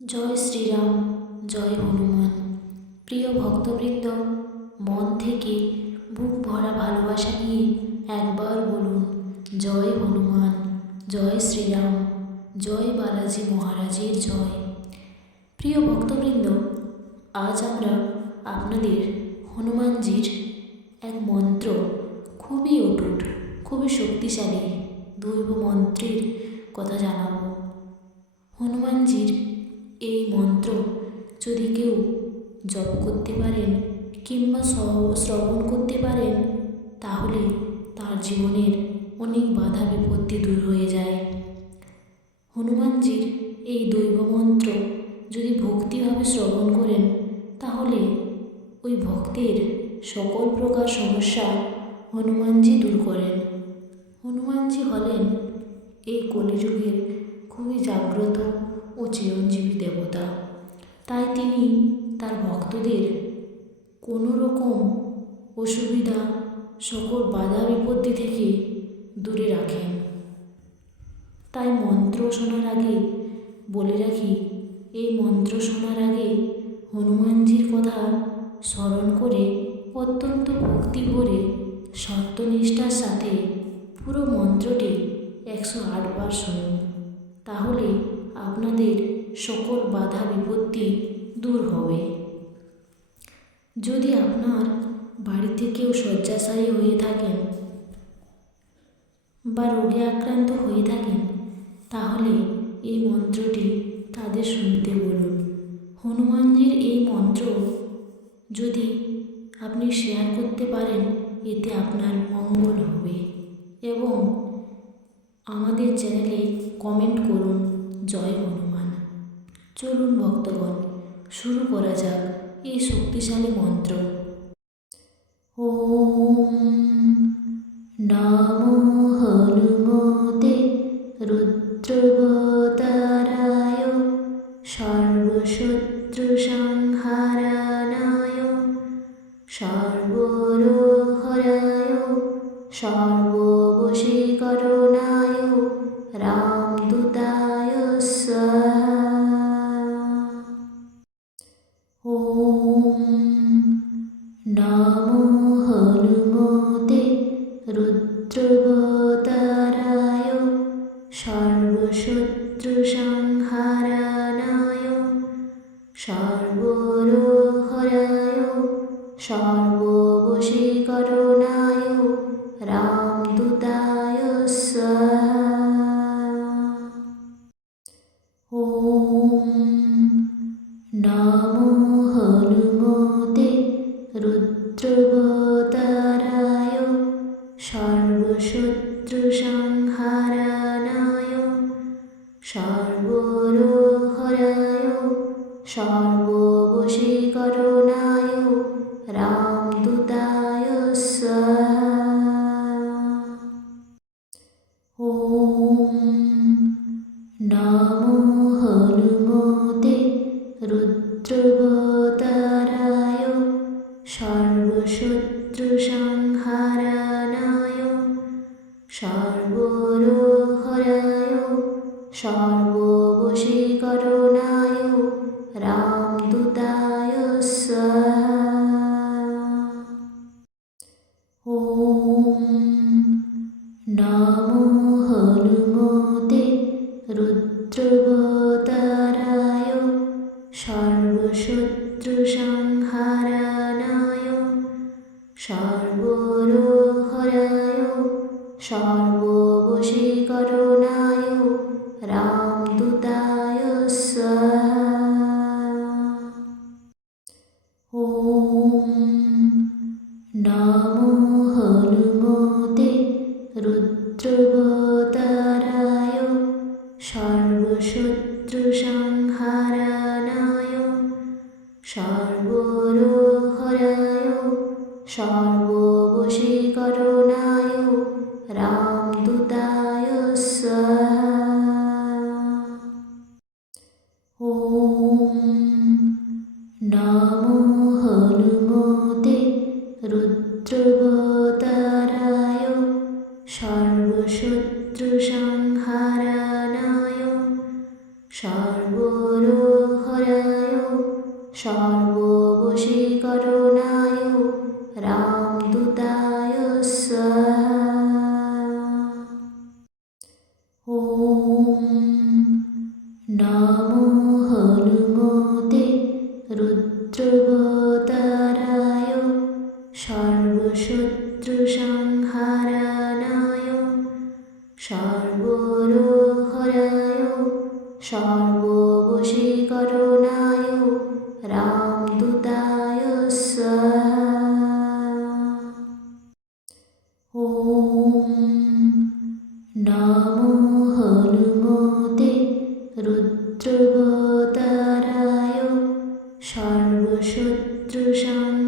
জয় শ্রীরাম, জয় হনুমান। প্রিয় ভক্তবৃন্দ, মন থেকে বুক ভরা ভালোবাসা নিয়ে একবার বলুন জয় হনুমান, জয় শ্রীরাম, জয় বালাজি মহারাজের জয়। প্রিয় ভক্তবৃন্দ, আজ আমরা আপনাদের হনুমানজির এক মন্ত্র, খুবই অটুট, খুবই শক্তিশালী দৈব মন্ত্রের কথা জানাবো। হনুমানজির এই মন্ত্র যদি কেউ জপ করতে পারেন কিংবা শ্রবণ করতে পারেন, তাহলে তার জীবনের অনেক বাধা বিপত্তি দূর হয়ে যায়। হনুমানজির এই দৈব মন্ত্র যদি ভক্তিভাবে শ্রবণ করেন, তাহলে ওই ভক্তের সকল প্রকার সমস্যা হনুমানজি দূর করেন। হনুমানজি হলেন এই কলিযুগের খুবই জাগ্রত ও চিরঞ্জীবী দেবতা। তাই তিনি তার ভক্তদের কোনো রকম অসুবিধা, সকল বাধা বিপত্তি থেকে দূরে রাখেন। তাই মন্ত্র শোনার আগে বলে রাখি, এই মন্ত্র শোনার আগে হনুমানজির কথা স্মরণ করে অত্যন্ত ভক্তি ভরে সত্যনিষ্ঠার সাথে পুরো মন্ত্রটি 108 বার শুনুন। তাহলে আপনাদের সকল বাধা বিপত্তি দূর হবে। যদি আপনার বাড়িতে কেউ শয্যাশায়ী হয়ে থাকেন বা রোগে আক্রান্ত হয়ে থাকেন, তাহলে এই মন্ত্রটি তাদের শুনতে বলুন। হনুমানজির এই মন্ত্র যদি আপনি শেয়ার করতে পারেন, এতে আপনার মঙ্গল হবে। এবং আমাদের চ্যানেলে কমেন্ট করুন জয় হনুমান। চলুন ভক্তগণ, শুরু করা যাক এই শক্তিশালী মন্ত্র। ওম নমো হনুমতে রুদ্রবতারায় সর্বশত্রু সংহারানায় সর্বরোহরায় সর্ববশীকরণায় রামদূতায় স্বাহা। ওম নমো হনুমতে রুদ্রবতারায় সর্বশত্রু সংহারানায় সর্বরোহরায় সর্ববশীকরণায় রামদূতায় স্বাহা। ওম নমো হনুমতে রুদ্রবতারায় সর্বশত্রু সংহারানায় সর্বরোহরায় সর্ববশীকরণায় রামদূতায় স্বাহা। ওম নমো হনুমতে রুদ্রবতারায় সর্বশত্রু সংহারানায় সর্বরোহরায় সর্ববশীকরণায় রামদূতায় স্বাহা। ওম নমো হনুমতে রুদ্রবতারায় সর্বশত্রু সংহারানায় সর্বরোহরায় সর্ববশীকরণায় রামদূতায় স্বাহা। ওম নমো হনুমতে রুদ্রবতারায় সর্বশত্রু সংহারানায় সর্বরোহরায় সর্ববশীকরণায় রামদূতায় স্বাহা। ওম নমো হনুমতে রুদ্রবতারায় সর্বশত্রু সংহারানায় সর্ব সর্বরোহরায় সর্ববশীকরণায় রামদূতায় স্বাহা। ওম নমো হনুমতে রুদ্রবতারায় সর্বশত্রুসংহারায় সর্বরোহরায় সর্ববশীকরণায় রামদূতায় স্বাহা। ওম নমো হনুমতে রুদ্রবতারায় সর্বশত্রুসংহারায়